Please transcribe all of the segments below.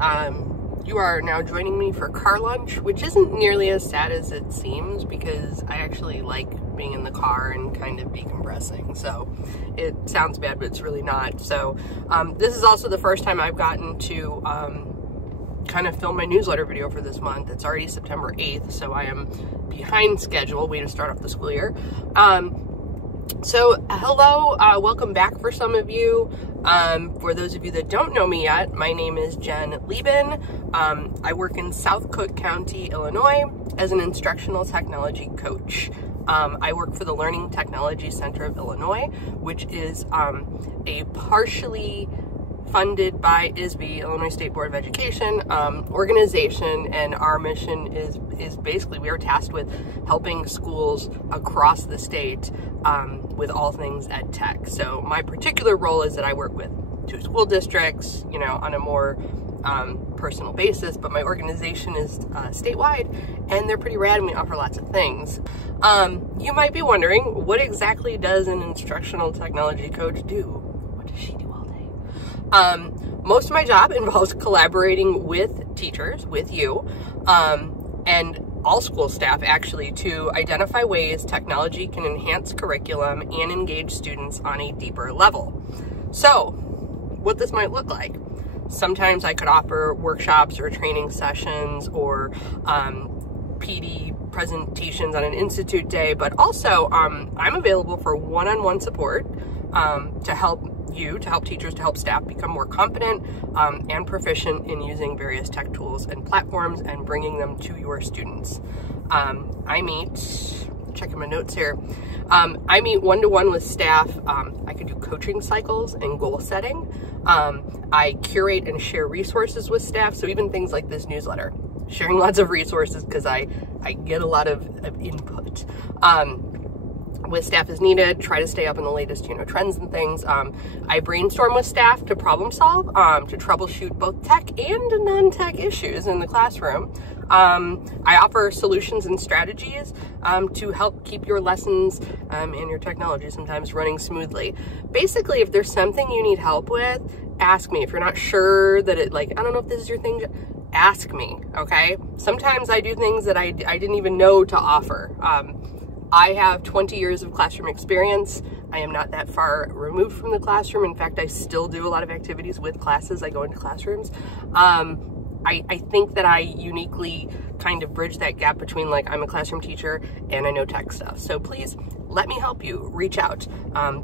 You are now joining me for car lunch, which isn't nearly as sad as it seems because I actually like being in the car and kind of decompressing. So it sounds bad, but it's really not. So this is also the first time I've gotten to kind of film my newsletter video for this month. It's already September 8th, so I am behind schedule, way to start off the school year. So hello, welcome back for some of you. For those of you that don't know me yet, my name is Jen Leban. I work in South Cook County, Illinois as an instructional technology coach. I work for the Learning Technology Center of Illinois, which is a partially funded by ISB, Illinois State Board of Education, organization, and our mission is basically we are tasked with helping schools across the state with all things ed tech. So my particular role is that I work with 2 school districts, you know, on a more personal basis, but my organization is statewide, and they're pretty rad, and we offer lots of things. You might be wondering, what exactly does an instructional technology coach do? What does she do all day? Most of my job involves collaborating with teachers, with you, and all school staff actually, to identify ways technology can enhance curriculum and engage students on a deeper level. So what this might look like. Sometimes I could offer workshops or training sessions or PD presentations on an institute day, but also I'm available for one-on-one support to help teachers, to help staff become more confident and proficient in using various tech tools and platforms and bringing them to your students. I meet, checking my notes here, I meet one-to-one with staff. I could do coaching cycles and goal setting. I curate and share resources with staff, so even things like this newsletter, sharing lots of resources because I get a lot of input. With staff as needed, try to stay up on the latest, trends and things. I brainstorm with staff to problem solve, to troubleshoot both tech and non-tech issues in the classroom. I offer solutions and strategies to help keep your lessons and your technology sometimes running smoothly. Basically, if there's something you need help with, ask me. If you're not sure that I don't know if this is your thing, ask me, okay? Sometimes I do things that I didn't even know to offer. I have 20 years of classroom experience. I am not that far removed from the classroom. In fact, I still do a lot of activities with classes. I go into classrooms. I think that I uniquely kind of bridge that gap between I'm a classroom teacher and I know tech stuff. So please let me help you. Reach out.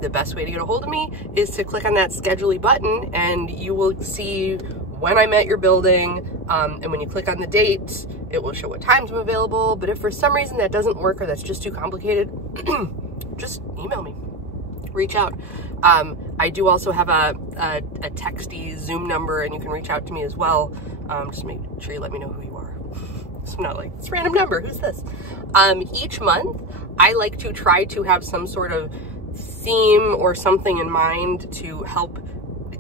The best way to get a hold of me is to click on that schedule button, and you will see when I'm at your building. And when you click on the date, it will show what times I'm available. But if for some reason that doesn't work or that's just too complicated, just email me, reach out. I do also have a texty Zoom number, and you can reach out to me as well. Just make sure you let me know who you are. It's not like, it's a random number, who's this? Each month, I like to try to have some sort of theme or something in mind to help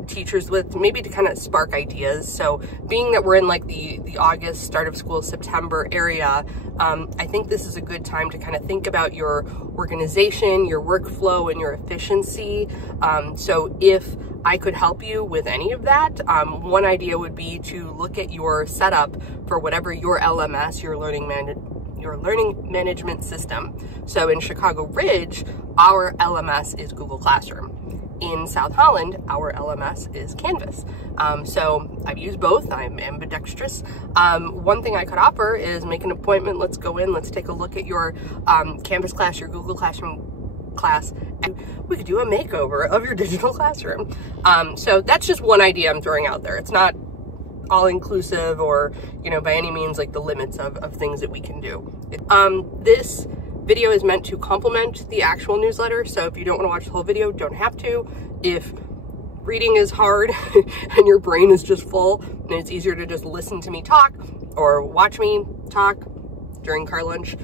teachers with, maybe to kind of spark ideas. So being that we're in the August, start of school, September area, I think this is a good time to kind of think about your organization, your workflow, and your efficiency. So if I could help you with any of that, one idea would be to look at your setup for whatever your LMS, your learning management system. So in Chicago Ridge, our LMS is Google Classroom. In South Holland, our LMS is Canvas. So I've used both. I'm ambidextrous. One thing I could offer is make an appointment. Let's go in. Let's take a look at your Canvas class, your Google Classroom class, and we could do a makeover of your digital classroom. So that's just one idea I'm throwing out there. It's not all-inclusive or, by any means the limits of things that we can do. This video is meant to complement the actual newsletter, so if you don't want to watch the whole video, don't have to. If reading is hard and your brain is just full, and it's easier to just listen to me talk or watch me talk during car lunch,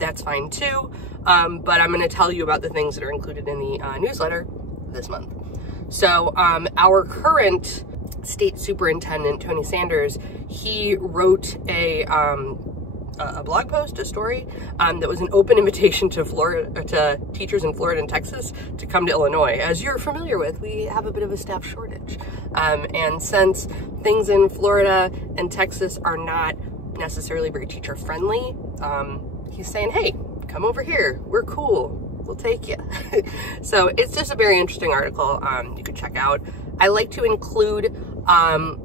that's fine too. But I'm going to tell you about the things that are included in the newsletter this month. So our current state superintendent, Tony Sanders, he wrote a blog post, a story, that was an open invitation to teachers in Florida and Texas to come to Illinois. As you're familiar with, we have a bit of a staff shortage. And since things in Florida and Texas are not necessarily very teacher friendly, he's saying, hey, come over here, we're cool, we'll take you. So it's just a very interesting article you could check out. I like to include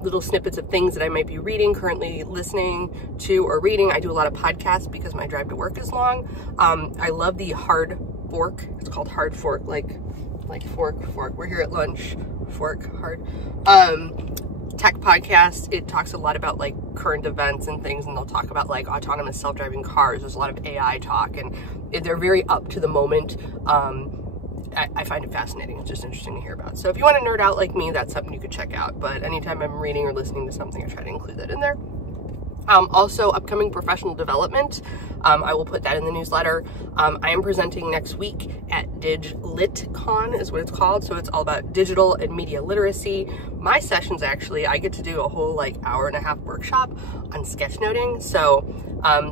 little snippets of things that I might be reading, currently listening to or reading. I do a lot of podcasts because my drive to work is long. I love the Hard Fork. It's called Hard Fork, like fork. We're here at lunch. Fork, hard. Tech podcast. It talks a lot about like current events and things, and they'll talk about like autonomous self-driving cars. There's a lot of AI talk, and they're very up to the moment. I find it fascinating. It's just interesting to hear about. So if you want to nerd out like me, that's something you could check out. But anytime I'm reading or listening to something, I try to include that in there. Also, upcoming professional development. I will put that in the newsletter. I am presenting next week at DigLitCon is what it's called. So it's all about digital and media literacy. My sessions, actually, I get to do a whole like hour-and-a-half workshop on sketchnoting. So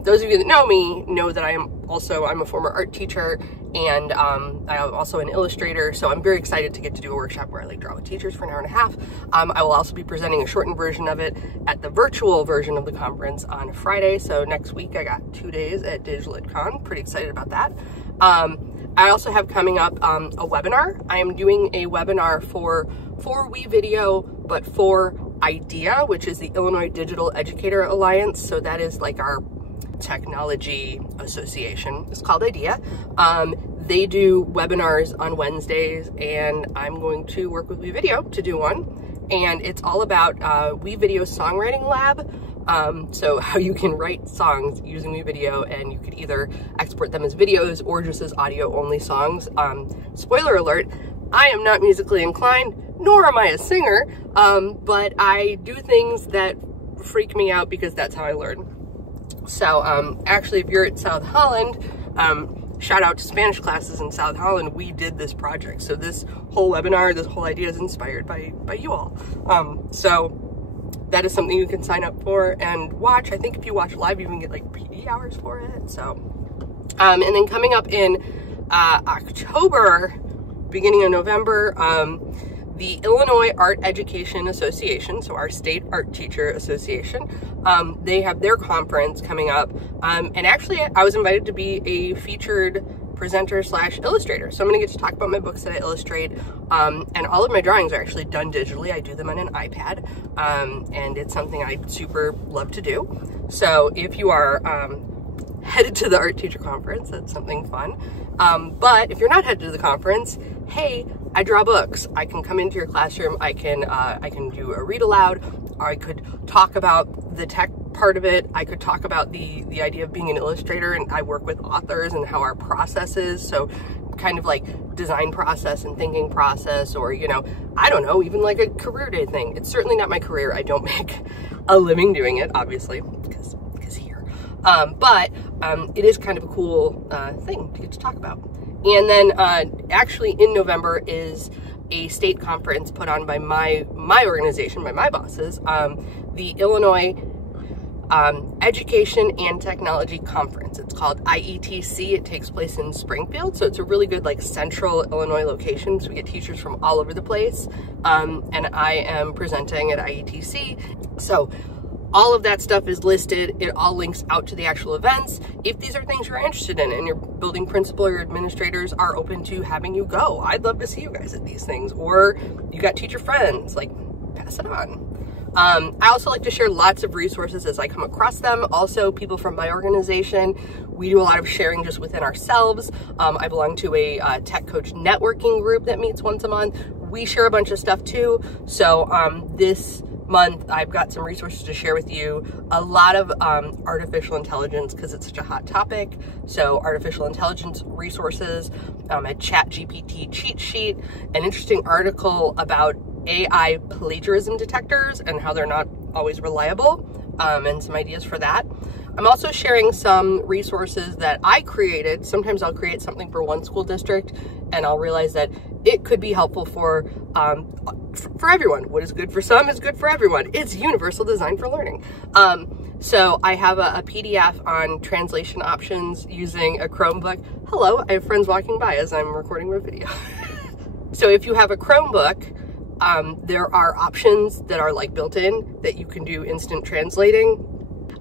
those of you that know me know that I'm a former art teacher, and I'm also an illustrator, so I'm very excited to get to do a workshop where I like draw with teachers for an hour-and-a-half. I will also be presenting a shortened version of it at the virtual version of the conference on Friday. So next week I got 2 days at DigLitCon. Pretty excited about that. I also have coming up a webinar. I am doing a webinar for WeVideo, but for IDEA, which is the Illinois Digital Educator Alliance. So that is like our technology association. It's called IDEA. They do webinars on Wednesdays, and I'm going to work with WeVideo to do one. And it's all about WeVideo Songwriting Lab. So how you can write songs using WeVideo, and you could either export them as videos or just as audio only songs. Spoiler alert, I am not musically inclined, nor am I a singer, but I do things that freak me out because that's how I learn. So actually, if you're at South Holland, shout out to Spanish classes in South Holland, we did this project. So this whole webinar, this whole idea is inspired by you all. So that is something you can sign up for and watch. I think if you watch live, you can get like PD hours for it. So, and then coming up in October, beginning of November, the Illinois Art Education Association, so our state art teacher association, they have their conference coming up. And actually, I was invited to be a featured presenter / illustrator. So I'm going to get to talk about my books that I illustrate. And all of my drawings are actually done digitally. I do them on an iPad. And it's something I super love to do. So if you are headed to the art teacher conference, that's something fun. But if you're not headed to the conference, hey, I draw books. I can come into your classroom. I can do a read aloud. Or I could talk about the tech part of it. I could talk about the idea of being an illustrator, and I work with authors and how our process is. So kind of like design process and thinking process, or, you know, I don't know, even like a career day thing. It's certainly not my career. I don't make a living doing it, obviously, because here. But it is kind of a cool thing to get to talk about. And then actually in November is a state conference put on by my organization, by my bosses, the Illinois Education and Technology Conference. It's called IETC. It takes place in Springfield, so it's a really good like central Illinois location. So we get teachers from all over the place, and I am presenting at IETC. So all of that stuff is listed. It all links out to the actual events. If these are things you're interested in and your building principal or your administrators are open to having you go, I'd love to see you guys at these things. Or you got teacher friends, like pass it on. I also like to share lots of resources as I come across them. Also, people from my organization, we do a lot of sharing just within ourselves. I belong to a Tech Coach networking group that meets once a month. We share a bunch of stuff too. So this month, I've got some resources to share with you. A lot of artificial intelligence, because it's such a hot topic. So artificial intelligence resources, a ChatGPT cheat sheet, an interesting article about AI plagiarism detectors and how they're not always reliable, and some ideas for that. I'm also sharing some resources that I created. Sometimes I'll create something for one school district and I'll realize that it could be helpful for everyone. What is good for some is good for everyone. It's universal design for learning. So I have a PDF on translation options using a Chromebook. Hello, I have friends walking by as I'm recording my video. So if you have a Chromebook, There are options that are like built in that you can do instant translating.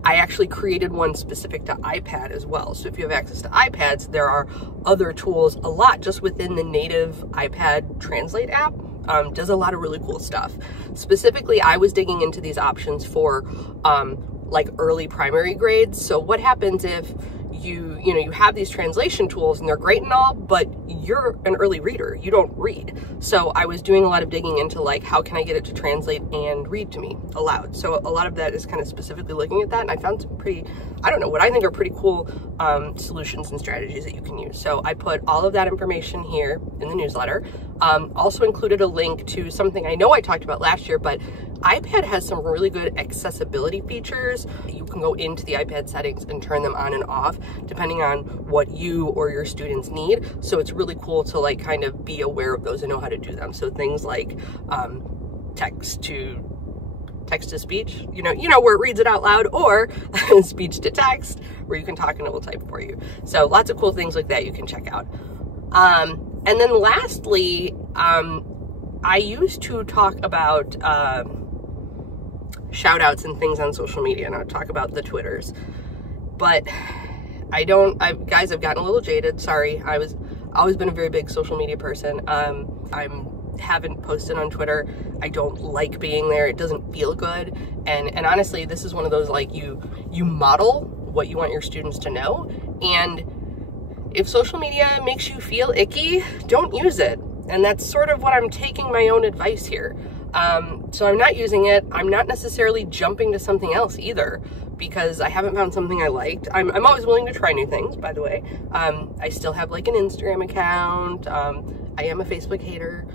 I actually created one specific to iPad as well. So if you have access to iPads, there are other tools, a lot just within the native iPad Translate app. Does a lot of really cool stuff. Specifically, I was digging into these options for like early primary grades. So what happens if you have these translation tools and they're great and all, but you're an early reader, you don't read. So I was doing a lot of digging into like, how can I get it to translate and read to me aloud? So a lot of that is kind of specifically looking at that. And I found some pretty, I don't know, what I think are pretty cool solutions and strategies that you can use. So I put all of that information here in the newsletter. Also included a link to something I know I talked about last year, but iPad has some really good accessibility features. You can go into the iPad settings and turn them on and off depending on what you or your students need. So it's really cool to like kind of be aware of those and know how to do them. So things like text to speech, you know where it reads it out loud, or speech to text where you can talk and it will type for you. So lots of cool things like that you can check out. And then lastly, I used to talk about shout outs and things on social media, and I would talk about the Twitters, but guys, I've gotten a little jaded. Sorry. I've always been a very big social media person. I haven't posted on Twitter. I don't like being there. It doesn't feel good. And honestly, this is one of those, like, you model what you want your students to know. And if social media makes you feel icky, don't use it. And that's sort of what I'm taking my own advice here. So I'm not using it. I'm not necessarily jumping to something else either, because I haven't found something I liked. I'm always willing to try new things, by the way. I still have like an Instagram account. I am a Facebook hater,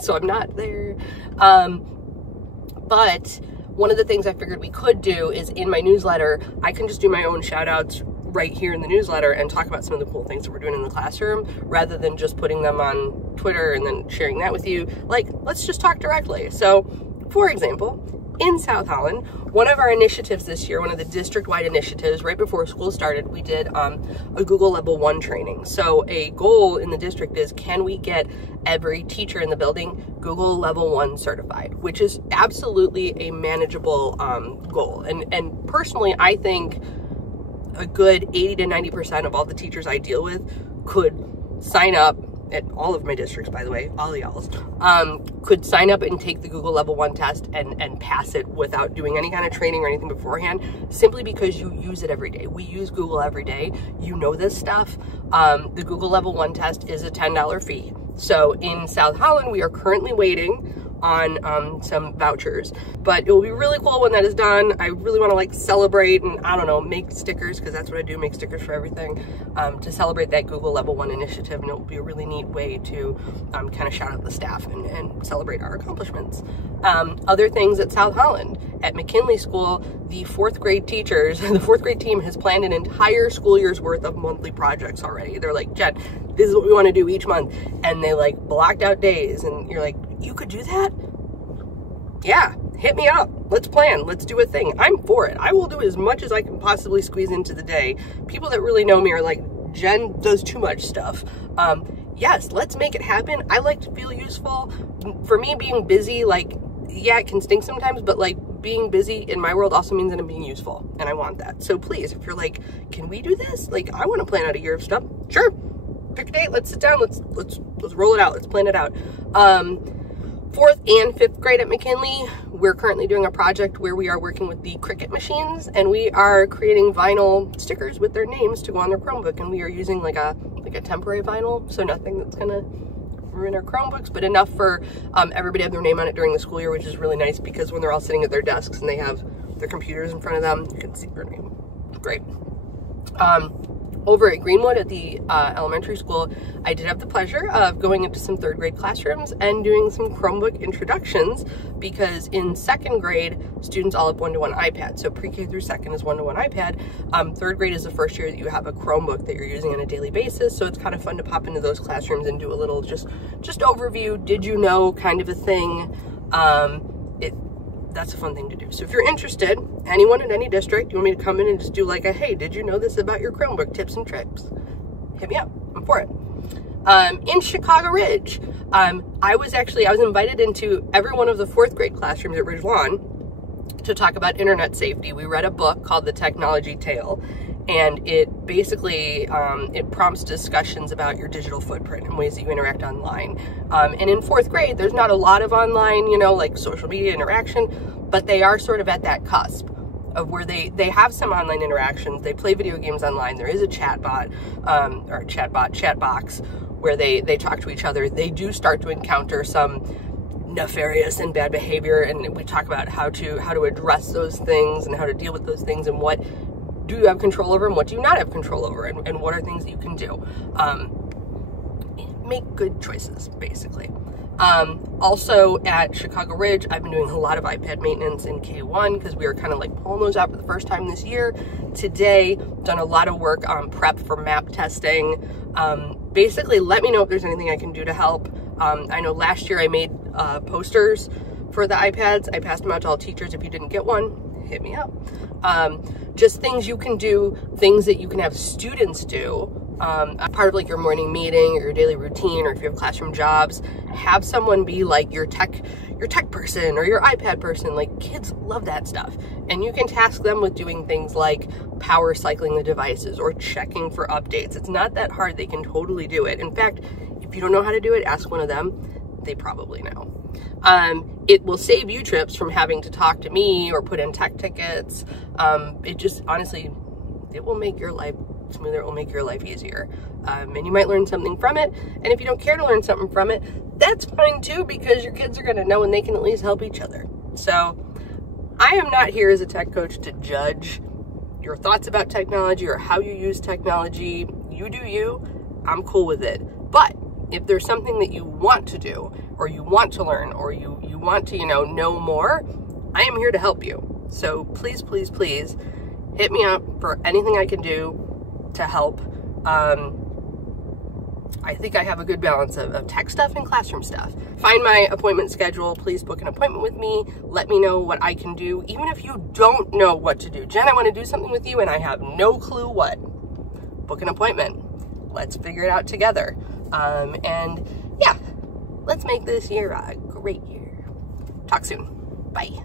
so I'm not there. But one of the things I figured we could do is in my newsletter, I can just do my own shout outs right here in the newsletter and talk about some of the cool things that we're doing in the classroom, rather than just putting them on Twitter and then sharing that with you. Like, let's just talk directly. So, for example, in South Holland, one of our initiatives this year, one of the district-wide initiatives, right before school started, we did a Google Level 1 training. So a goal in the district is, can we get every teacher in the building Google Level 1 certified, which is absolutely a manageable goal. And personally, I think a good 80 to 90% of all the teachers I deal with could sign up at all of my districts, by the way, all y'all's, could sign up and take the Google Level 1 test and pass it without doing any kind of training or anything beforehand, simply because you use it every day. We use Google every day. You know this stuff. The Google Level 1 test is a $10 fee. So in South Holland, we are currently waiting on some vouchers, but it will be really cool when that is done. I really want to like celebrate and, I don't know, make stickers, because that's what I do, make stickers for everything, to celebrate that Google Level 1 initiative. And it will be a really neat way to kind of shout out the staff and celebrate our accomplishments. Other things at South Holland, at McKinley School, the fourth grade teachers, the fourth grade team has planned an entire school year's worth of monthly projects already. They're like, Jen, this is what we want to do each month. And they like blocked out days, and you're like, you could do that? Yeah, hit me up. Let's plan. Let's do a thing. I'm for it. I will do as much as I can possibly squeeze into the day. People that really know me are like, Jen does too much stuff. Yes, let's make it happen. I like to feel useful. For me, being busy, like, yeah, it can stink sometimes, but like being busy in my world also means that I'm being useful, and I want that. So please, if you're like, can we do this? Like, I want to plan out a year of stuff. Sure. Pick a date. Let's sit down. Let's roll it out. Let's plan it out. Fourth and fifth grade at McKinley, we're currently doing a project where we are working with the Cricut machines, and we are creating vinyl stickers with their names to go on their Chromebook. And we are using like a temporary vinyl, so nothing that's gonna ruin our Chromebooks, but enough for everybody to have their name on it during the school year, which is really nice, because when they're all sitting at their desks and they have their computers in front of them, you can see their name. Great. Over at Greenwood at the elementary school, I did have the pleasure of going into some third grade classrooms and doing some Chromebook introductions, because in second grade, students all have one-to-one iPad. So pre-K through second is one-to-one iPad. Third grade is the first year that you have a Chromebook that you're using on a daily basis. So it's kind of fun to pop into those classrooms and do a little just overview, did you know kind of a thing. That's a fun thing to do. So if you're interested, anyone in any district, you want me to come in and just do like a, hey, did you know this about your Chromebook, tips and tricks? Hit me up. I'm for it. In Chicago Ridge, I was invited into every one of the 4th grade classrooms at Ridge Lawn to talk about internet safety. We read a book called The Technology Tale, and it basically, it prompts discussions about your digital footprint and ways that you interact online. And in 4th grade, there's not a lot of online, you know, like social media interaction, but they are sort of at that cusp of where they have some online interactions. They play video games online. There is a chat box where they talk to each other. They do start to encounter some nefarious and bad behavior, and we talk about how to address those things and how to deal with those things, and what do you have control over and what do you not have control over, and what are things that you can do. Make good choices, basically. Also at Chicago Ridge, I've been doing a lot of iPad maintenance in K1 because we were kind of like pulling those out for the first time this year. Today, done a lot of work on prep for map testing. Basically, let me know if there's anything I can do to help. I know last year I made posters for the iPads. I passed them out to all teachers. If you didn't get one, hit me up. Just things you can do, things that you can have students do. Part of like your morning meeting or your daily routine, or if you have classroom jobs, have someone be like your tech person or your iPad person. Like, kids love that stuff. And you can task them with doing things like power cycling the devices or checking for updates. It's not that hard. They can totally do it. In fact, if you don't know how to do it, ask one of them. They probably know. It will save you trips from having to talk to me or put in tech tickets. It just, honestly, it will make your life smoother. It will make your life easier. And you might learn something from it. And if you don't care to learn something from it, that's fine too, because your kids are going to know and they can at least help each other. So I am not here as a tech coach to judge your thoughts about technology or how you use technology. You do you. I'm cool with it. But if there's something that you want to do, or you want to learn, or you want to, know more, I am here to help you. So please, please, please hit me up for anything I can do to help. I think I have a good balance of tech stuff and classroom stuff. Find my appointment schedule. Please book an appointment with me. Let me know what I can do, even if you don't know what to do. Jen, I want to do something with you and I have no clue what. Book an appointment. Let's figure it out together. And yeah, let's make this year a great year. Talk soon. Bye.